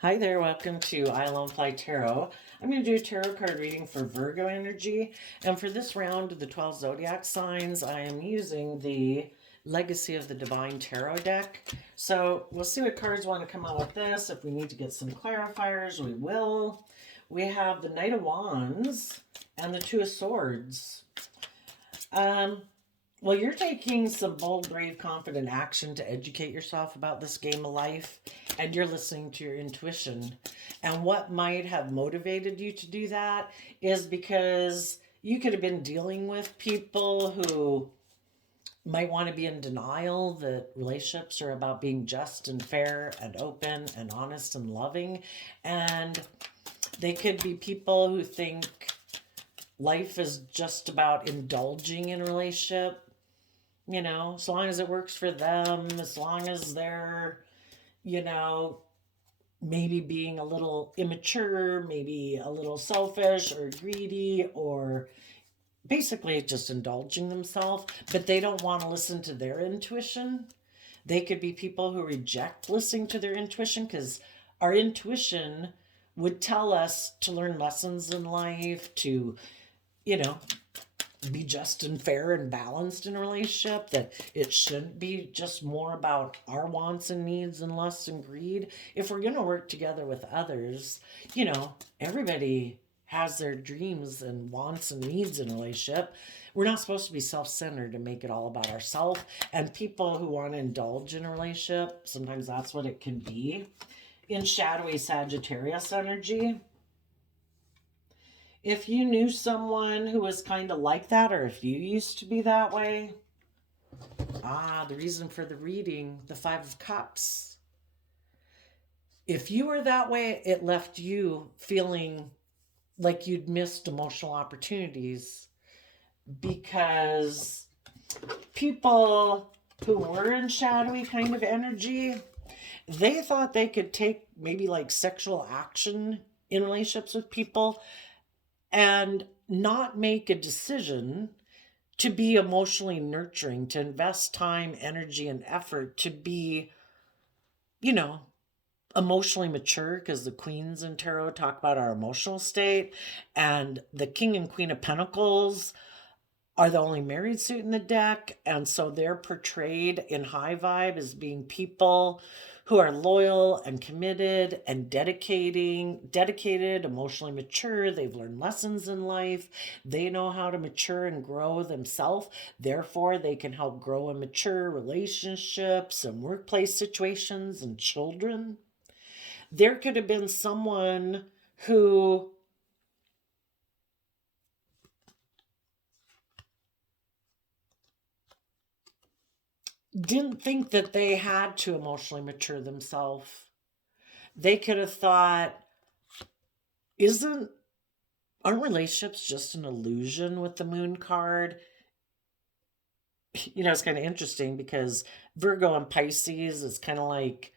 Hi there, welcome to I Alone Fly Tarot. I'm going to do a tarot card reading for Virgo energy. And for this round of the 12 zodiac signs, I am using the Legacy of the Divine Tarot deck. So we'll see what cards want to come out with this. If we need to get some clarifiers, we will. We have the Knight of Wands and the Two of Swords. Well, you're taking some bold, brave, confident action to educate yourself about this game of life, and you're listening to your intuition. And what might have motivated you to do that is because you could have been dealing with people who might want to be in denial that relationships are about being just and fair and open and honest and loving. And they could be people who think life is just about indulging in a relationship, as long as it works for them, as long as they're, you know, maybe being a little immature, maybe a little selfish or greedy, or basically just indulging themselves, but they don't want to listen to their intuition. They could be people who reject listening to their intuition because our intuition would tell us to learn lessons in life, to, you know, be just and fair and balanced in a relationship, that it shouldn't be just more about our wants and needs and lusts and greed. If we're going to work together with others, everybody has their dreams and wants and needs in a relationship. We're not supposed to be self-centered and make it all about ourselves. And people who want to indulge in a relationship, sometimes that's what it can be. In shadowy Sagittarius energy, if you knew someone who was kind of like that, or if you used to be that way, the reason for the reading, the Five of Cups. If you were that way, it left you feeling like you'd missed emotional opportunities because people who were in shadowy kind of energy, they thought they could take maybe like sexual action in relationships with people and not make a decision to be emotionally nurturing, to invest time, energy, and effort to be, you know, emotionally mature, because the queens in tarot talk about our emotional state, and the king and queen of pentacles are the only married suit in the deck, and so they're portrayed in high vibe as being people who are loyal and committed and dedicated, emotionally mature. They've learned lessons in life. They know how to mature and grow themselves. Therefore, they can help grow and mature relationships and workplace situations and children. There could have been someone who didn't think that they had to emotionally mature themselves. They could have thought, aren't relationships just an illusion with the moon card? It's kind of interesting because Virgo and Pisces is kind of like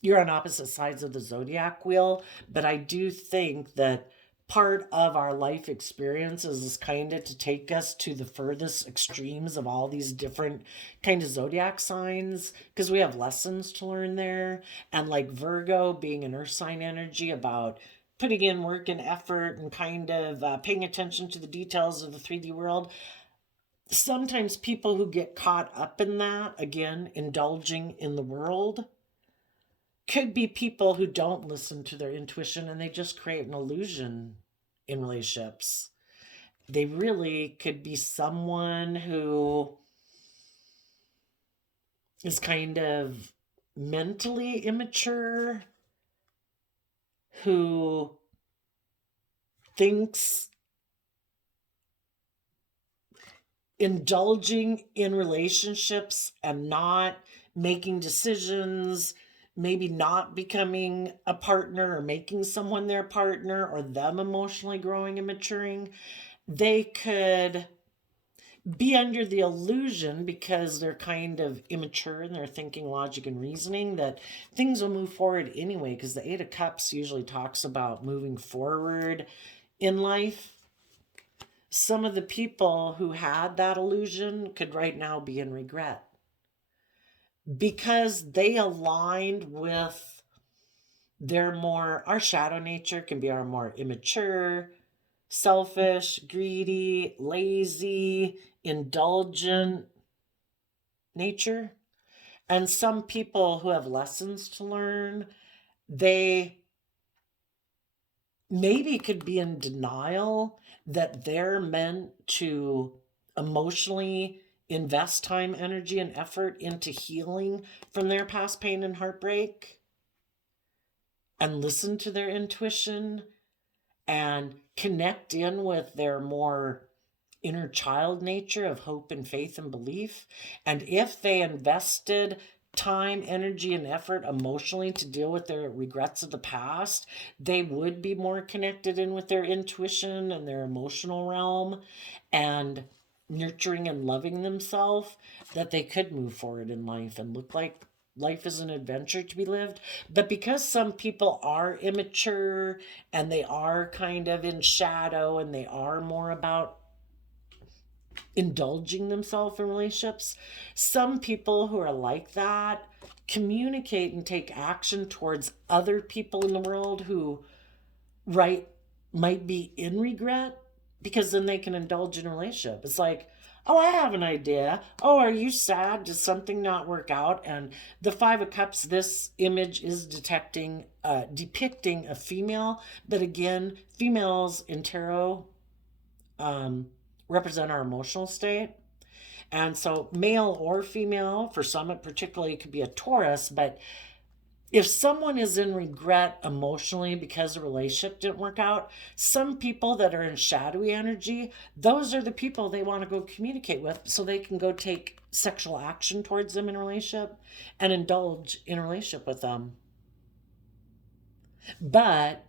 you're on opposite sides of the zodiac wheel, but I do think that part of our life experiences is kind of to take us to the furthest extremes of all these different kind of zodiac signs, because we have lessons to learn there. And like Virgo being an earth sign energy about putting in work and effort and kind of paying attention to the details of the 3D world, sometimes people who get caught up in that, again, indulging in the world, could be people who don't listen to their intuition and they just create an illusion in relationships. They really could be someone who is kind of mentally immature, who thinks indulging in relationships and not making decisions, maybe not becoming a partner or making someone their partner, or them emotionally growing and maturing, they could be under the illusion, because they're kind of immature in their thinking, logic, and reasoning, that things will move forward anyway, because the Eight of Cups usually talks about moving forward in life. Some of the people who had that illusion could right now be in regret because they aligned with our shadow nature can be our more immature, selfish, greedy, lazy, indulgent nature. And some people who have lessons to learn, they maybe could be in denial that they're meant to emotionally invest time, energy, and effort into healing from their past pain and heartbreak and listen to their intuition and connect in with their more inner child nature of hope and faith and belief. And if they invested time, energy, and effort emotionally to deal with their regrets of the past, they would be more connected in with their intuition and their emotional realm and nurturing and loving themselves, that they could move forward in life and look like life is an adventure to be lived. But because some people are immature and they are kind of in shadow and they are more about indulging themselves in relationships, some people who are like that communicate and take action towards other people in the world who, right, might be in regret, because then they can indulge in a relationship. It's like, oh, I have an idea. Oh, are you sad? Did something not work out? And the Five of Cups, this image is depicting a female. But again, females in tarot represent our emotional state. And so, male or female, for some, it particularly could be a Taurus, but if someone is in regret emotionally because a relationship didn't work out, some people that are in shadowy energy, those are the people they want to go communicate with so they can go take sexual action towards them in a relationship and indulge in a relationship with them. But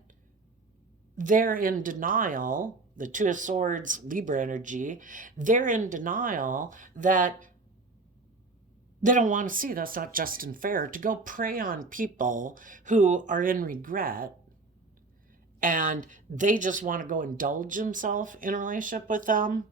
they're in denial, the Two of Swords, Libra energy, they're in denial that they don't want to see that's not just and fair to go prey on people who are in regret, and they just want to go indulge themselves in a relationship with them,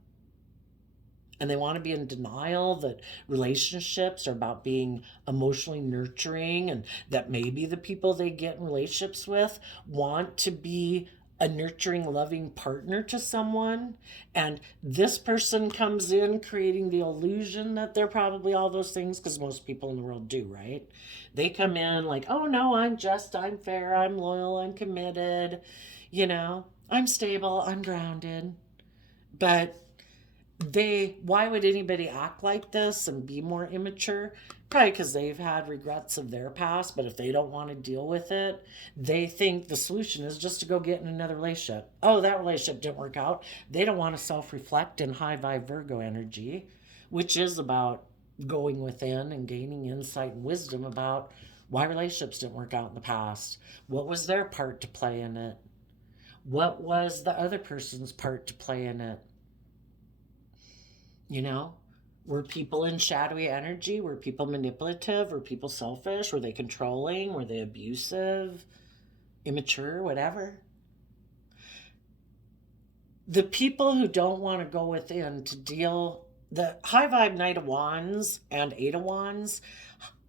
and they want to be in denial that relationships are about being emotionally nurturing, and that maybe the people they get in relationships with want to be a nurturing, loving partner to someone. And this person comes in creating the illusion that they're probably all those things, because most people in the world do, right? They come in like, oh no, I'm just, I'm fair, I'm loyal, I'm committed, I'm stable, I'm grounded. But why would anybody act like this and be more immature? Probably because they've had regrets of their past, but if they don't want to deal with it, they think the solution is just to go get in another relationship. Oh, that relationship didn't work out. They don't want to self-reflect in high vibe Virgo energy, which is about going within and gaining insight and wisdom about why relationships didn't work out in the past. What was their part to play in it? What was the other person's part to play in it? You know, were people in shadowy energy? Were people manipulative? Were people selfish? Were they controlling? Were they abusive, immature, whatever? The people who don't want to go within to deal, the high vibe Knight of Wands and Eight of Wands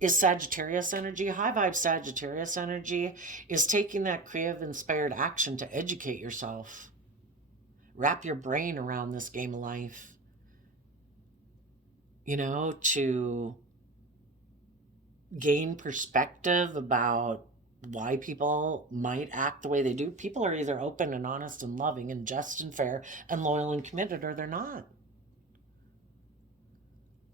is Sagittarius energy. High vibe Sagittarius energy is taking that creative, inspired action to educate yourself. Wrap your brain around this game of life. To gain perspective about why people might act the way they do. People are either open and honest and loving and just and fair and loyal and committed, or they're not.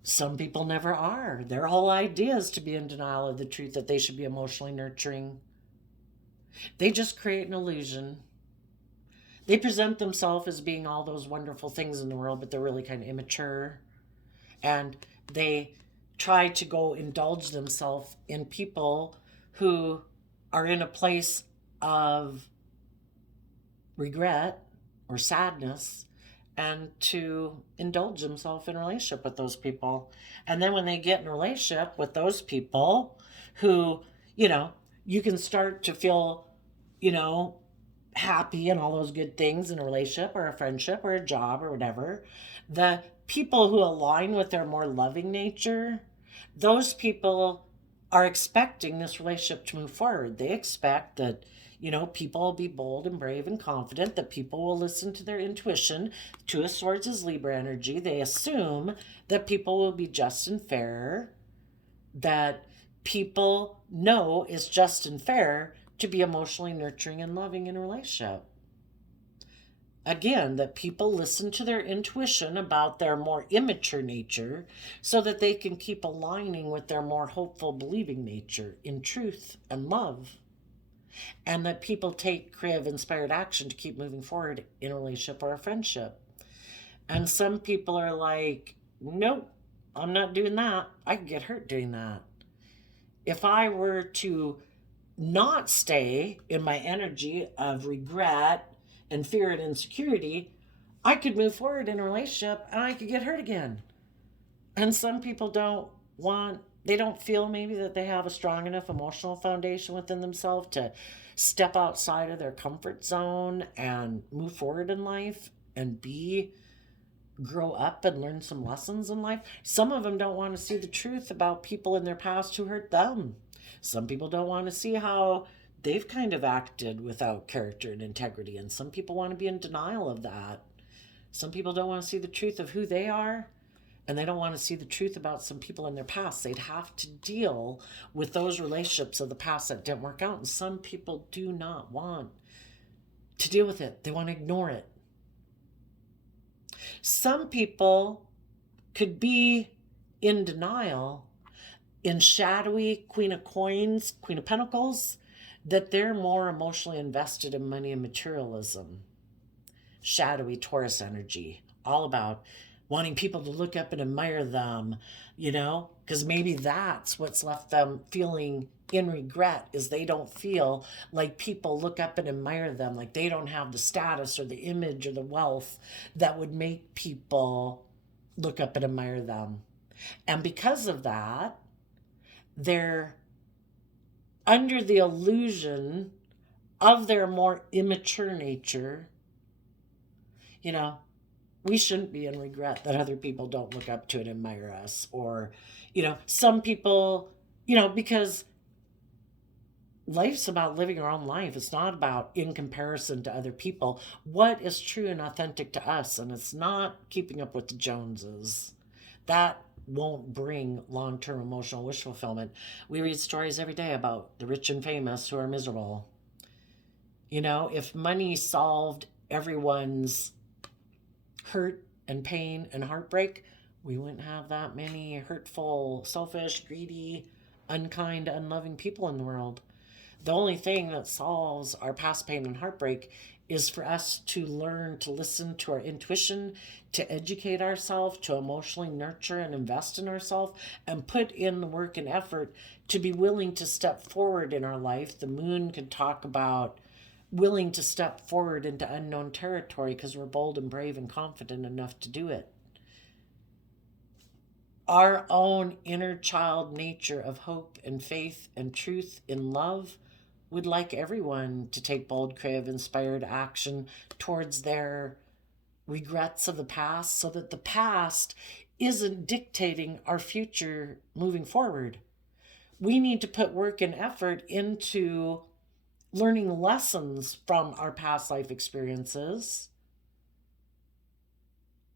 Some people never are. Their whole idea is to be in denial of the truth that they should be emotionally nurturing. They just create an illusion. They present themselves as being all those wonderful things in the world, but they're really kind of immature. And they try to go indulge themselves in people who are in a place of regret or sadness, and to indulge themselves in a relationship with those people. And then when they get in a relationship with those people who, you can start to feel, happy and all those good things in a relationship or a friendship or a job or whatever, the people who align with their more loving nature, those people are expecting this relationship to move forward. They expect that, people will be bold and brave and confident, that people will listen to their intuition. Two of Swords is Libra energy. They assume that people will be just and fair, that people know is just and fair to be emotionally nurturing and loving in a relationship. Again, that people listen to their intuition about their more immature nature so that they can keep aligning with their more hopeful, believing nature in truth and love. And that people take creative, inspired action to keep moving forward in a relationship or a friendship. And some people are like, nope, I'm not doing that. I can get hurt doing that. If I were to not stay in my energy of regret and fear and insecurity, I could move forward in a relationship and I could get hurt again. And some people they don't feel maybe that they have a strong enough emotional foundation within themselves to step outside of their comfort zone and move forward in life and grow up and learn some lessons in life. Some of them don't want to see the truth about people in their past who hurt them. Some people don't want to see how they've kind of acted without character and integrity, and some people want to be in denial of that. Some people don't want to see the truth of who they are, and they don't want to see the truth about some people in their past. They'd have to deal with those relationships of the past that didn't work out, and some people do not want to deal with it. They want to ignore it. Some people could be in denial, in shadowy Queen of Coins, Queen of Pentacles, that they're more emotionally invested in money and materialism. Shadowy Taurus energy, all about wanting people to look up and admire them, because maybe that's what's left them feeling in regret, is they don't feel like people look up and admire them, like they don't have the status or the image or the wealth that would make people look up and admire them. And because of that, they're under the illusion of their more immature nature. We shouldn't be in regret that other people don't look up to and admire us. Or, some people, because life's about living our own life. It's not about in comparison to other people. What is true and authentic to us? And it's not keeping up with the Joneses. That won't bring long-term emotional wish fulfillment. We read stories every day about the rich and famous who are miserable. If money solved everyone's hurt and pain and heartbreak, we wouldn't have that many hurtful, selfish, greedy, unkind, unloving people in the world. The only thing that solves our past pain and heartbreak is for us to learn to listen to our intuition, to educate ourselves, to emotionally nurture and invest in ourselves, and put in the work and effort to be willing to step forward in our life. The moon could talk about willing to step forward into unknown territory because we're bold and brave and confident enough to do it. Our own inner child nature of hope and faith and truth in love would like everyone to take bold, creative, inspired action towards their regrets of the past, so that the past isn't dictating our future moving forward. We need to put work and effort into learning lessons from our past life experiences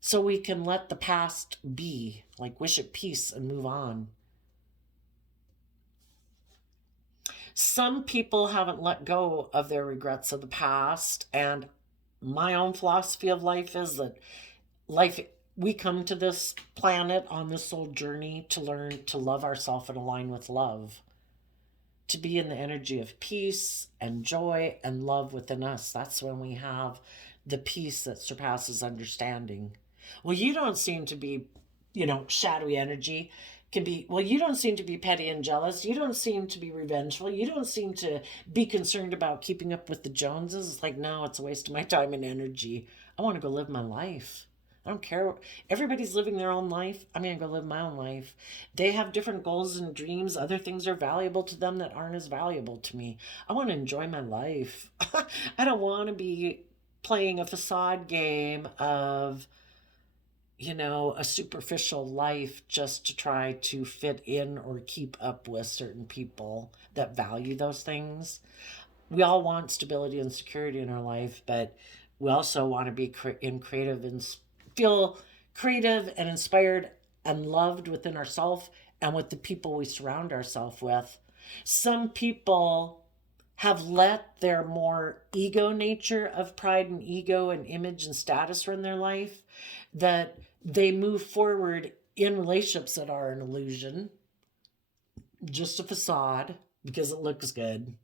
so we can let the past be, like wish it peace and move on. Some people haven't let go of their regrets of the past, and my own philosophy of life is that we come to this planet on this soul journey to learn to love ourselves and align with love, to be in the energy of peace and joy and love within us. That's when we have the peace that surpasses understanding. Well, you don't seem to be, shadowy energy can be, well, you don't seem to be petty and jealous. You don't seem to be revengeful. You don't seem to be concerned about keeping up with the Joneses. It's like, no, it's a waste of my time and energy. I want to go live my life. I don't care. Everybody's living their own life. I'm going to go live my own life. They have different goals and dreams. Other things are valuable to them that aren't as valuable to me. I want to enjoy my life. I don't want to be playing a facade game of a superficial life just to try to fit in or keep up with certain people that value those things. We all want stability and security in our life, but we also want to be creative and feel creative and inspired and loved within ourselves and with the people we surround ourselves with. Some people have let their more ego nature of pride and ego and image and status run their life, that they move forward in relationships that are an illusion, just a facade because it looks good.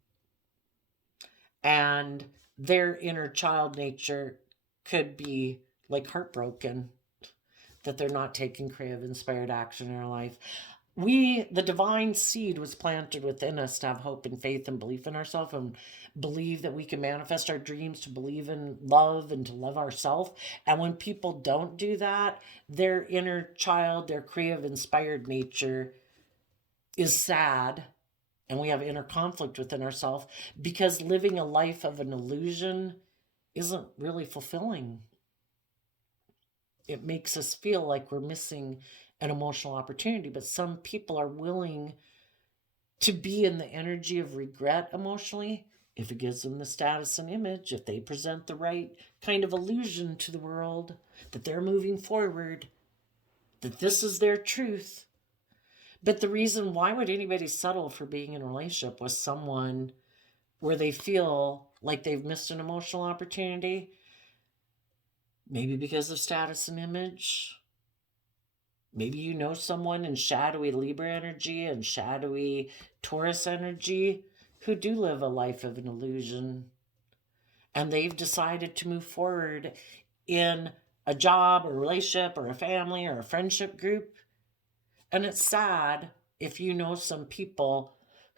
And their inner child nature could be like heartbroken that they're not taking creative, inspired action in their life. The divine seed was planted within us to have hope and faith and belief in ourselves, and believe that we can manifest our dreams, to believe in love and to love ourselves. And when people don't do that, their inner child, their creative, inspired nature is sad, and we have inner conflict within ourselves because living a life of an illusion isn't really fulfilling. It makes us feel like we're missing an emotional opportunity, but some people are willing to be in the energy of regret emotionally if it gives them the status and image, if they present the right kind of illusion to the world that they're moving forward, that this is their truth. But the reason why would anybody settle for being in a relationship with someone where they feel like they've missed an emotional opportunity? Maybe because of status and image. Maybe you know someone in shadowy Libra energy and shadowy Taurus energy who do live a life of an illusion. And they've decided to move forward in a job or a relationship or a family or a friendship group. And it's sad if you know some people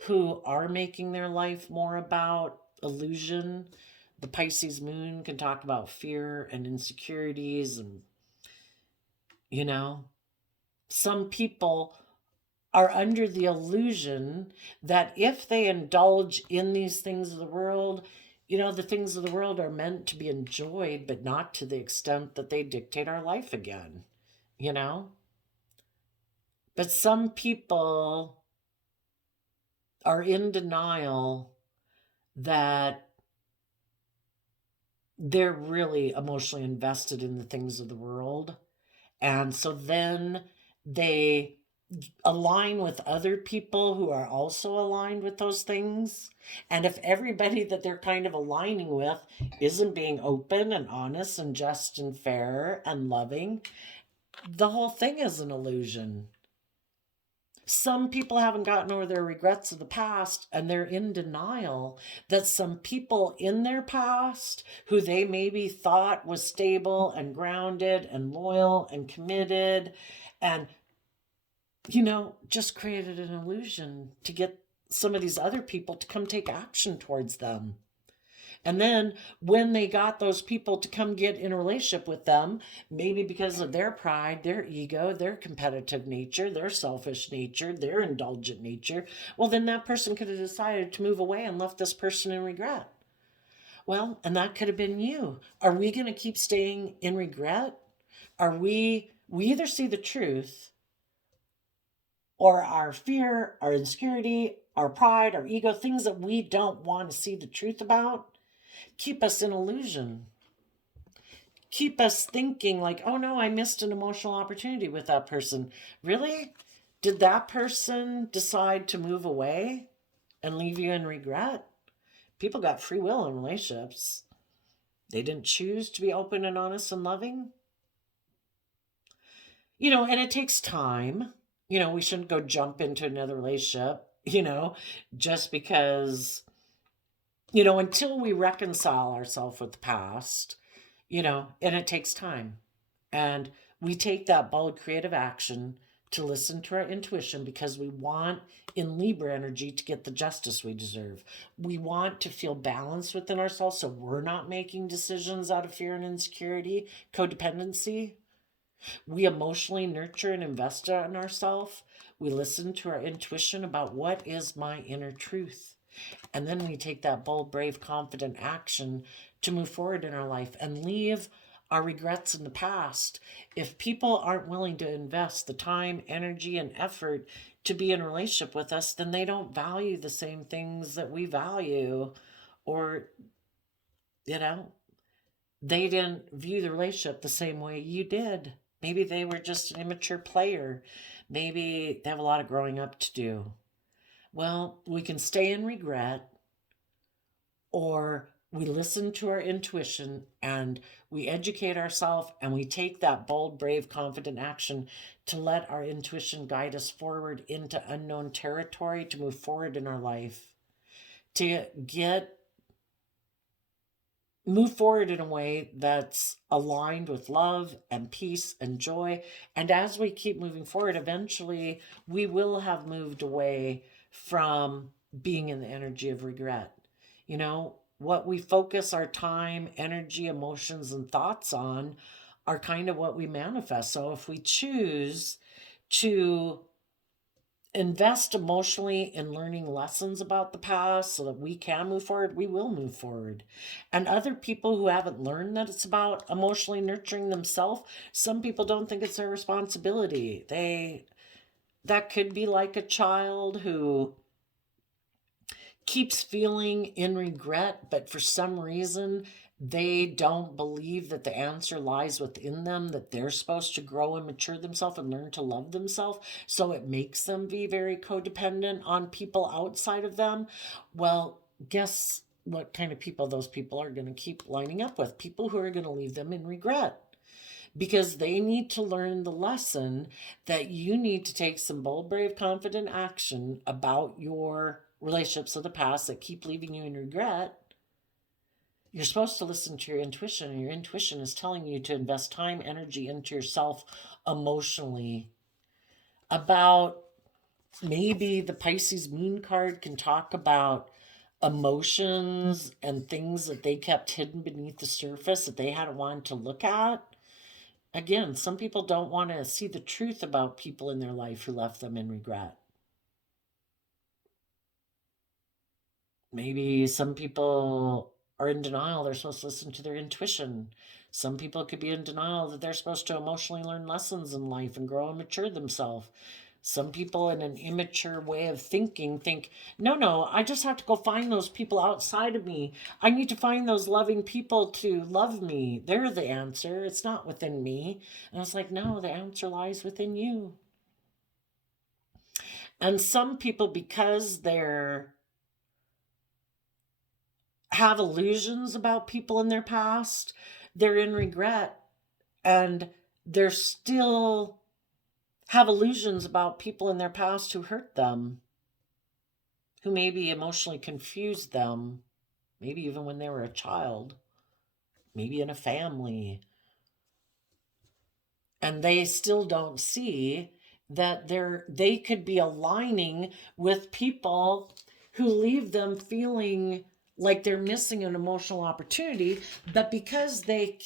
who are making their life more about illusion. The Pisces moon can talk about fear and insecurities, and some people are under the illusion that if they indulge in these things of the world, the things of the world are meant to be enjoyed, but not to the extent that they dictate our life again, But some people are in denial that they're really emotionally invested in the things of the world. And so then they align with other people who are also aligned with those things. And if everybody that they're kind of aligning with isn't being open and honest and just and fair and loving, the whole thing is an illusion. Some people haven't gotten over their regrets of the past, and they're in denial that some people in their past who they maybe thought was stable and grounded and loyal and committed and just created an illusion to get some of these other people to come take action towards them. And then when they got those people to come get in a relationship with them, maybe because of their pride, their ego, their competitive nature, their selfish nature, their indulgent nature, well, then that person could have decided to move away and left this person in regret. Well, and that could have been you. Are we going to keep staying in regret? We either see the truth, or our fear, our insecurity, our pride, our ego, things that we don't want to see the truth about, keep us in illusion. Keep us thinking like, oh no, I missed an emotional opportunity with that person. Really? Did that person decide to move away and leave you in regret? People got free will in relationships. They didn't choose to be open and honest and loving. And it takes time. We shouldn't go jump into another relationship, just because, until we reconcile ourselves with the past, and it takes time. And we take that bold creative action to listen to our intuition because we want in Libra energy to get the justice we deserve. We want to feel balanced within ourselves so we're not making decisions out of fear and insecurity, codependency. We emotionally nurture and invest in ourselves. We listen to our intuition about what is my inner truth. And then we take that bold, brave, confident action to move forward in our life and leave our regrets in the past. If people aren't willing to invest the time, energy, and effort to be in a relationship with us, then they don't value the same things that we value. Or, you know, they didn't view the relationship the same way you did. Maybe they were just an immature player. Maybe they have a lot of growing up to do. Well, we can stay in regret, or we listen to our intuition and we educate ourselves and we take that bold, brave, confident action to let our intuition guide us forward into unknown territory, to move forward in our life, to move forward in a way that's aligned with love and peace and joy. And as we keep moving forward, eventually we will have moved away from being in the energy of regret. You know, what we focus our time, energy, emotions, and thoughts on are kind of what we manifest. So if we choose to invest emotionally in learning lessons about the past so that we can move forward, we will move forward. And other people who haven't learned that it's about emotionally nurturing themselves, some people don't think it's their responsibility. That could be like a child who keeps feeling in regret, but for some reason they don't believe that the answer lies within them, that they're supposed to grow and mature themselves and learn to love themselves. So it makes them be very codependent on people outside of them. Well, guess what kind of people those people are going to keep lining up with? People who are going to leave them in regret. Because they need to learn the lesson that you need to take some bold, brave, confident action about your relationships of the past that keep leaving you in regret. You're supposed to listen to your intuition, and your intuition is telling you to invest time, energy into yourself emotionally. About maybe the Pisces moon card can talk about emotions and things that they kept hidden beneath the surface that they hadn't wanted to look at. Again, some people don't want to see the truth about people in their life who left them in regret. Maybe some people are in denial. They're supposed to listen to their intuition. Some people could be in denial that they're supposed to emotionally learn lessons in life and grow and mature themselves. Some people in an immature way of thinking think, no, I just have to go find those people outside of me. I need to find those loving people to love me. They're the answer. It's not within me. And it's like, no, the answer lies within you. And some people, because they're have illusions about people in their past, they're in regret, and they're still have illusions about people in their past who hurt them, who maybe emotionally confused them, maybe even when they were a child, maybe in a family. And they still don't see that they could be aligning with people who leave them feeling like they're missing an emotional opportunity, but because they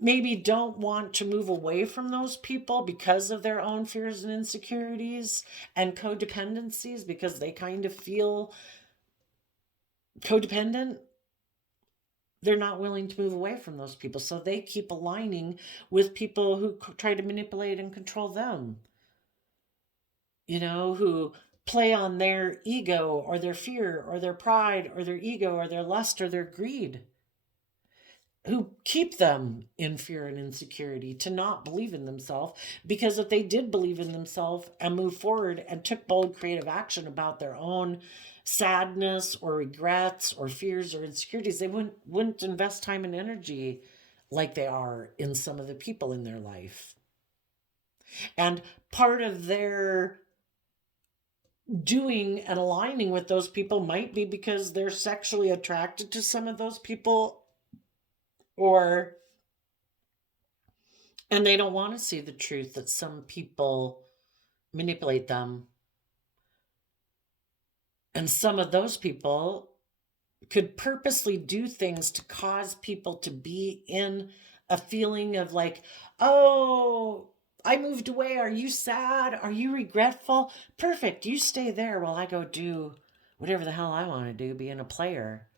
maybe don't want to move away from those people because of their own fears and insecurities and codependencies, because they kind of feel codependent, they're not willing to move away from those people. So they keep aligning with people who try to manipulate and control them, who play on their ego or their fear or their pride or their ego or their lust or their greed, who keep them in fear and insecurity to not believe in themselves. Because if they did believe in themselves and move forward and took bold creative action about their own sadness or regrets or fears or insecurities, they wouldn't invest time and energy like they are in some of the people in their life. And part of their doing and aligning with those people might be because they're sexually attracted to some of those people, and they don't want to see the truth that some people manipulate them. And some of those people could purposely do things to cause people to be in a feeling of like, oh, I moved away. Are you sad? Are you regretful? Perfect. You stay there while I go do whatever the hell I want to do, being a player.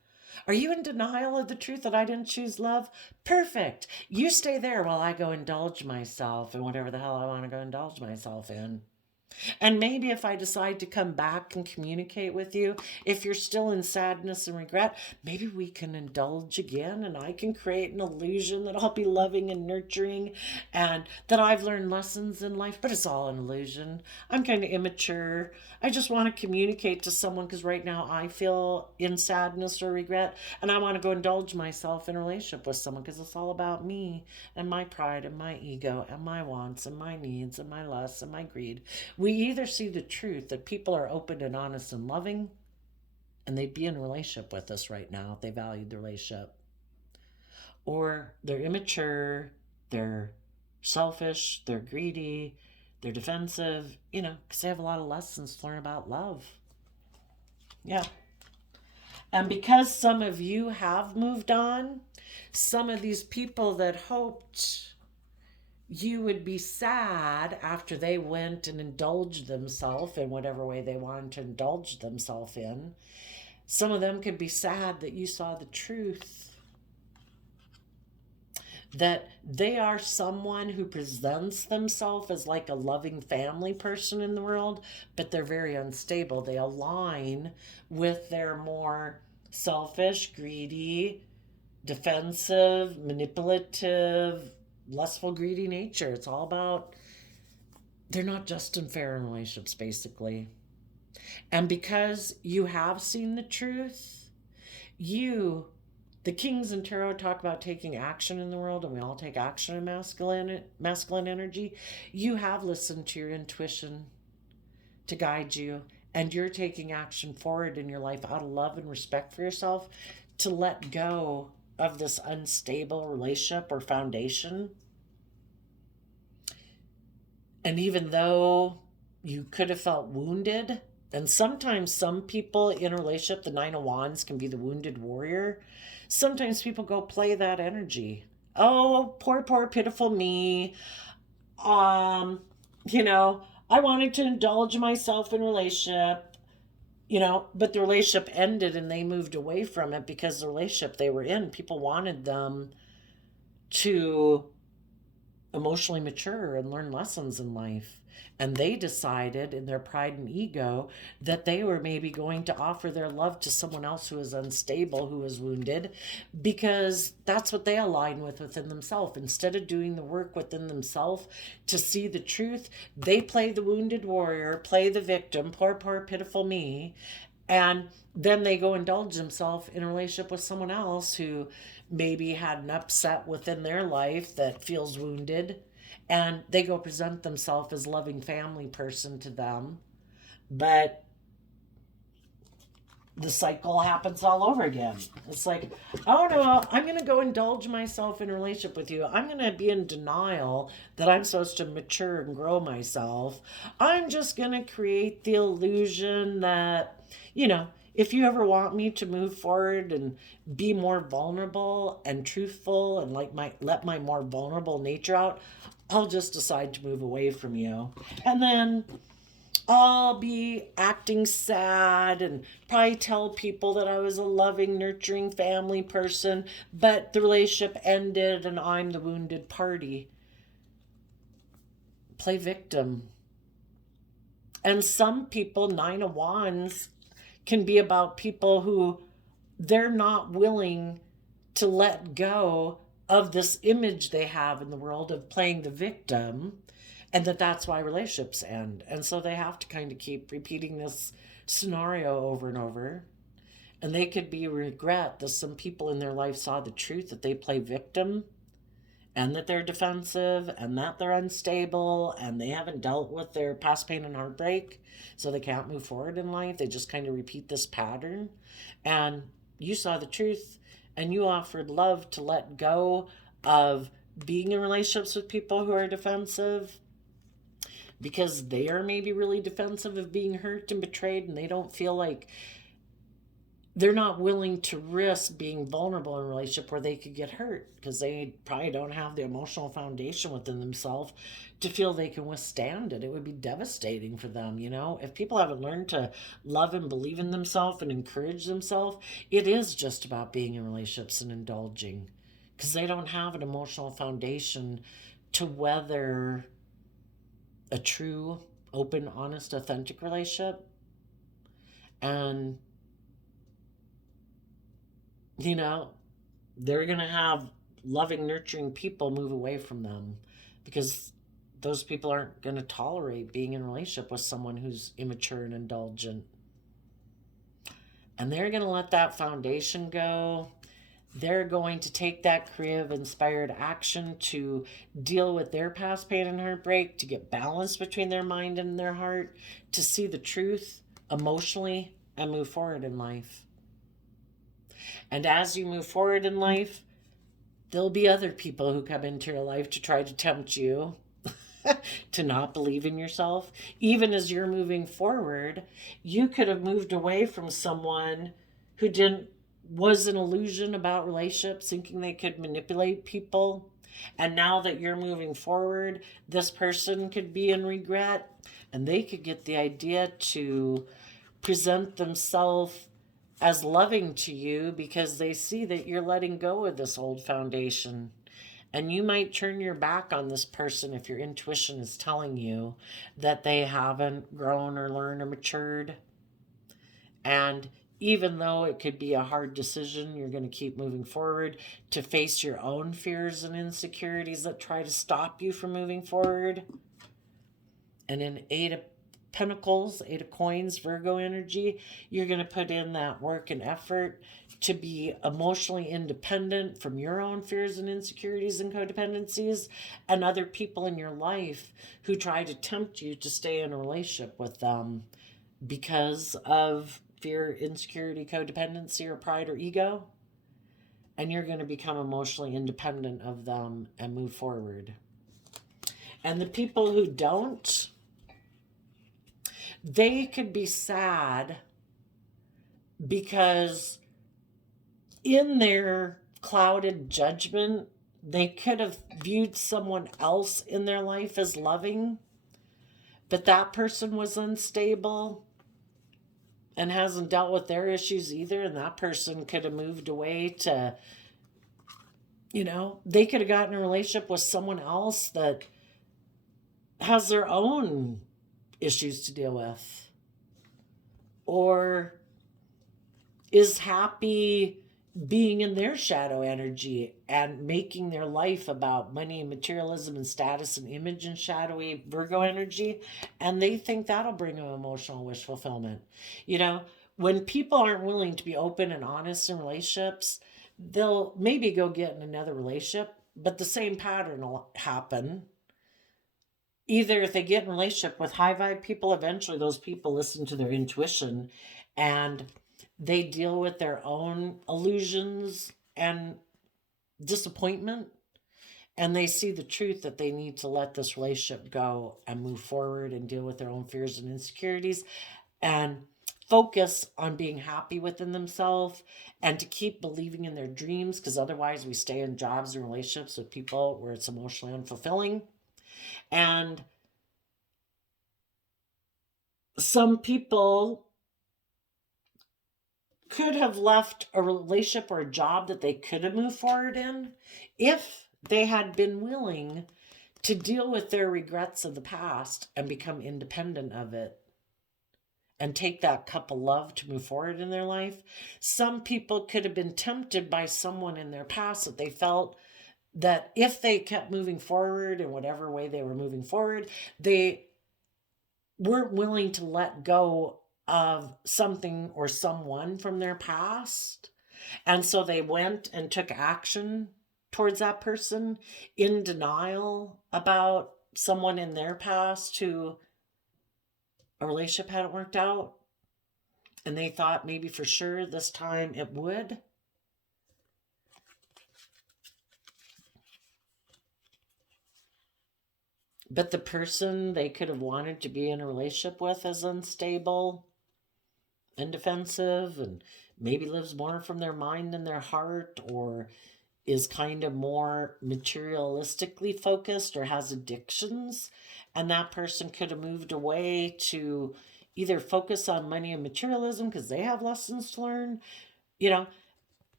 Are you in denial of the truth that I didn't choose love? Perfect. You stay there while I go indulge myself in whatever the hell I want to go indulge myself in. And maybe if I decide to come back and communicate with you, if you're still in sadness and regret, maybe we can indulge again and I can create an illusion that I'll be loving and nurturing and that I've learned lessons in life, but it's all an illusion. I'm kind of immature. I just want to communicate to someone because right now I feel in sadness or regret and I want to go indulge myself in a relationship with someone because it's all about me and my pride and my ego and my wants and my needs and my lusts and my greed. We either see the truth that people are open and honest and loving, and they'd be in a relationship with us right now if they valued the relationship, or they're immature, they're selfish, they're greedy, they're defensive, because they have a lot of lessons to learn about love. Yeah. And because some of you have moved on, some of these people that hoped you would be sad after they went and indulged themselves in whatever way they wanted to indulge themselves in. Some of them could be sad that you saw the truth. That they are someone who presents themselves as like a loving family person in the world, but they're very unstable. They align with their more selfish, greedy, defensive, manipulative, lustful, greedy nature. It's all about, they're not just and fair in relationships, basically. And because you have seen the truth, the kings in tarot talk about taking action in the world, and we all take action in masculine energy. You have listened to your intuition to guide you, and you're taking action forward in your life out of love and respect for yourself to let go of this unstable relationship or foundation. And even though you could have felt wounded, and sometimes some people in a relationship, the Nine of Wands can be the wounded warrior. Sometimes people go play that energy. Oh, poor, pitiful me. I wanted to indulge myself in a relationship, but the relationship ended and they moved away from it because the relationship they were in, people wanted them to emotionally mature and learn lessons in life. And they decided in their pride and ego that they were maybe going to offer their love to someone else who is unstable, who is wounded, because that's what they align with within themselves. Instead of doing the work within themselves to see the truth, they play the wounded warrior, play the victim, poor, pitiful me. And then they go indulge themselves in a relationship with someone else who maybe had an upset within their life that feels wounded, and they go present themselves as loving family person to them, but the cycle happens all over again. It's like, oh no, I'm going to go indulge myself in a relationship with you. I'm going to be in denial that I'm supposed to mature and grow myself. I'm just going to create the illusion that, if you ever want me to move forward and be more vulnerable and truthful and let my more vulnerable nature out, I'll just decide to move away from you. And then I'll be acting sad and probably tell people that I was a loving, nurturing family person, but the relationship ended and I'm the wounded party. Play victim. And some people, Nine of Wands, can be about people who they're not willing to let go of this image they have in the world of playing the victim, and that's why relationships end. And so they have to kind of keep repeating this scenario over and over. And they could be regret that some people in their life saw the truth that they play victim and that they're defensive and that they're unstable and they haven't dealt with their past pain and heartbreak, so they can't move forward in life. They just kind of repeat this pattern. And you saw the truth and you offered love to let go of being in relationships with people who are defensive because they are maybe really defensive of being hurt and betrayed, and they don't feel like they're not willing to risk being vulnerable in a relationship where they could get hurt because they probably don't have the emotional foundation within themselves to feel they can withstand it. It would be devastating for them, you know? If people haven't learned to love and believe in themselves and encourage themselves, it is just about being in relationships and indulging because they don't have an emotional foundation to weather a true, open, honest, authentic relationship. And you know, they're going to have loving, nurturing people move away from them because those people aren't going to tolerate being in a relationship with someone who's immature and indulgent. And they're going to let that foundation go. They're going to take that creative, inspired action to deal with their past pain and heartbreak, to get balance between their mind and their heart, to see the truth emotionally and move forward in life. And as you move forward in life, there'll be other people who come into your life to try to tempt you to not believe in yourself. Even as you're moving forward, you could have moved away from someone who was an illusion about relationships, thinking they could manipulate people. And now that you're moving forward, this person could be in regret and they could get the idea to present themselves as loving to you because they see that you're letting go of this old foundation. And you might turn your back on this person if your intuition is telling you that they haven't grown or learned or matured. And even though it could be a hard decision, you're going to keep moving forward to face your own fears and insecurities that try to stop you from moving forward. And in Eight of Pentacles, Eight of Coins, Virgo energy, you're going to put in that work and effort to be emotionally independent from your own fears and insecurities and codependencies and other people in your life who try to tempt you to stay in a relationship with them because of fear, insecurity, codependency, or pride or ego. And you're going to become emotionally independent of them and move forward. And the people who don't, they could be sad because in their clouded judgment, they could have viewed someone else in their life as loving, but that person was unstable and hasn't dealt with their issues either, and that person could have moved away to, they could have gotten a relationship with someone else that has their own issues to deal with, or is happy being in their shadow energy and making their life about money and materialism and status and image and shadowy Virgo energy, and they think that'll bring them emotional wish fulfillment. When people aren't willing to be open and honest in relationships, they'll maybe go get in another relationship, but the same pattern will happen. Either if they get in a relationship with high vibe people, eventually those people listen to their intuition and they deal with their own illusions and disappointment, and they see the truth that they need to let this relationship go and move forward and deal with their own fears and insecurities and focus on being happy within themselves and to keep believing in their dreams, because otherwise we stay in jobs and relationships with people where it's emotionally unfulfilling. And some people could have left a relationship or a job that they could have moved forward in if they had been willing to deal with their regrets of the past and become independent of it and take that cup of love to move forward in their life. Some people could have been tempted by someone in their past that they felt that if they kept moving forward in whatever way they were moving forward, they weren't willing to let go of something or someone from their past. And so they went and took action towards that person in denial about someone in their past who a relationship hadn't worked out. And they thought maybe for sure this time it would. But the person they could have wanted to be in a relationship with is unstable and defensive, and maybe lives more from their mind than their heart, or is kind of more materialistically focused or has addictions. And that person could have moved away to either focus on money and materialism because they have lessons to learn. You know,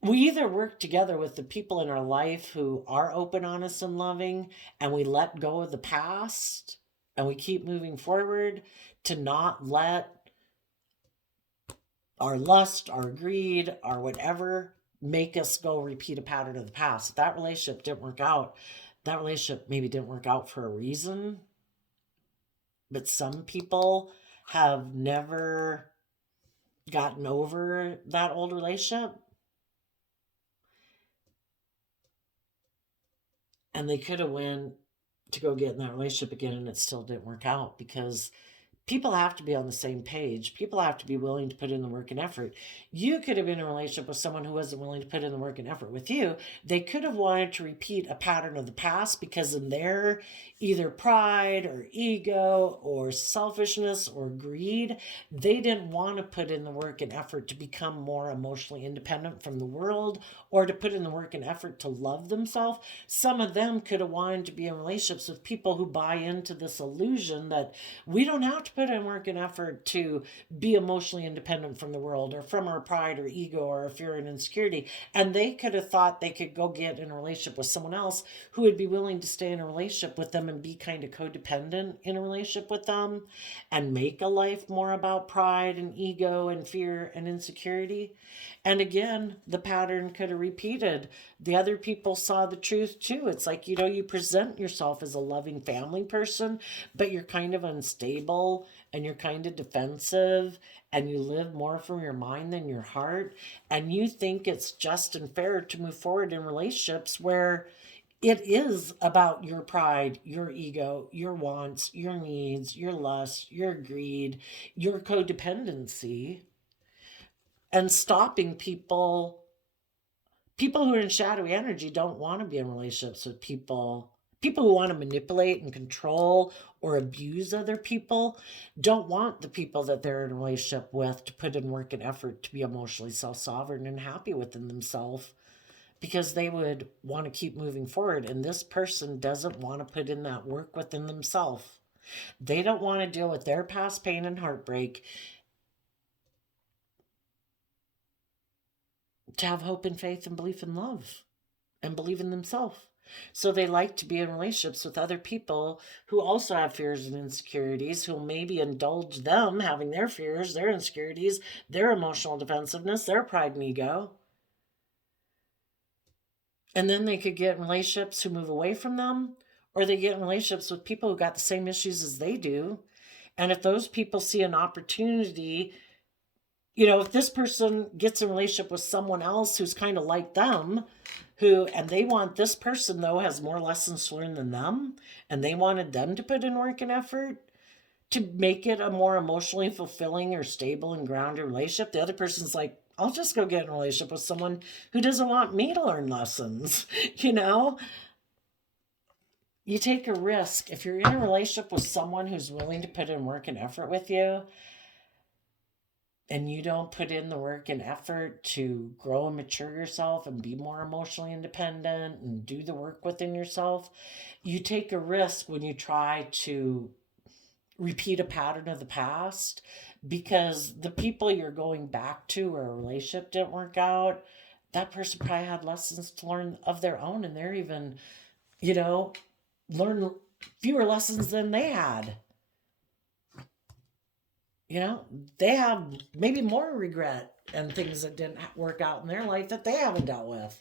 we either work together with the people in our life who are open, honest, and loving, and we let go of the past and we keep moving forward to not let our lust, our greed, our whatever make us go repeat a pattern of the past. If that relationship didn't work out, that relationship maybe didn't work out for a reason. But some people have never gotten over that old relationship. And they could have went to go get in that relationship again and it still didn't work out, because people have to be on the same page. People have to be willing to put in the work and effort. You could have been in a relationship with someone who wasn't willing to put in the work and effort with you. They could have wanted to repeat a pattern of the past because in their either pride or ego or selfishness or greed, they didn't want to put in the work and effort to become more emotionally independent from the world or to put in the work and effort to love themselves. Some of them could have wanted to be in relationships with people who buy into this illusion that we don't have to put in work and effort to be emotionally independent from the world or from our pride or ego or our fear and insecurity. And they could have thought they could go get in a relationship with someone else who would be willing to stay in a relationship with them and be kind of codependent in a relationship with them and make a life more about pride and ego and fear and insecurity. And again, the pattern could have repeated. The other people saw the truth too. It's like, you present yourself as a loving family person, but you're kind of unstable and you're kind of defensive and you live more from your mind than your heart. And you think it's just and fair to move forward in relationships where it is about your pride, your ego, your wants, your needs, your lust, your greed, your codependency, and stopping people. People who are in shadowy energy don't want to be in relationships with people who want to manipulate and control or abuse other people. Don't want the people that they're in a relationship with to put in work and effort to be emotionally self-sovereign and happy within themselves, because they would want to keep moving forward. And this person doesn't want to put in that work within themselves. They don't want to deal with their past pain and heartbreak to have hope and faith and belief in love and believe in themselves. So they like to be in relationships with other people who also have fears and insecurities, who maybe indulge them having their fears, their insecurities, their emotional defensiveness, their pride and ego. And then they could get in relationships who move away from them, or they get in relationships with people who got the same issues as they do. And if those people see an opportunity, if this person gets in a relationship with someone else who's kind of like them, and they want this person, though, has more lessons to learn than them, and they wanted them to put in work and effort to make it a more emotionally fulfilling or stable and grounded relationship, the other person's like, I'll just go get in a relationship with someone who doesn't want me to learn lessons. You take a risk. If you're in a relationship with someone who's willing to put in work and effort with you, and you don't put in the work and effort to grow and mature yourself and be more emotionally independent and do the work within yourself, you take a risk when you try to repeat a pattern of the past, because the people you're going back to or a relationship didn't work out, that person probably had lessons to learn of their own, and they're even, learn fewer lessons than they had. They have maybe more regret and things that didn't work out in their life that they haven't dealt with.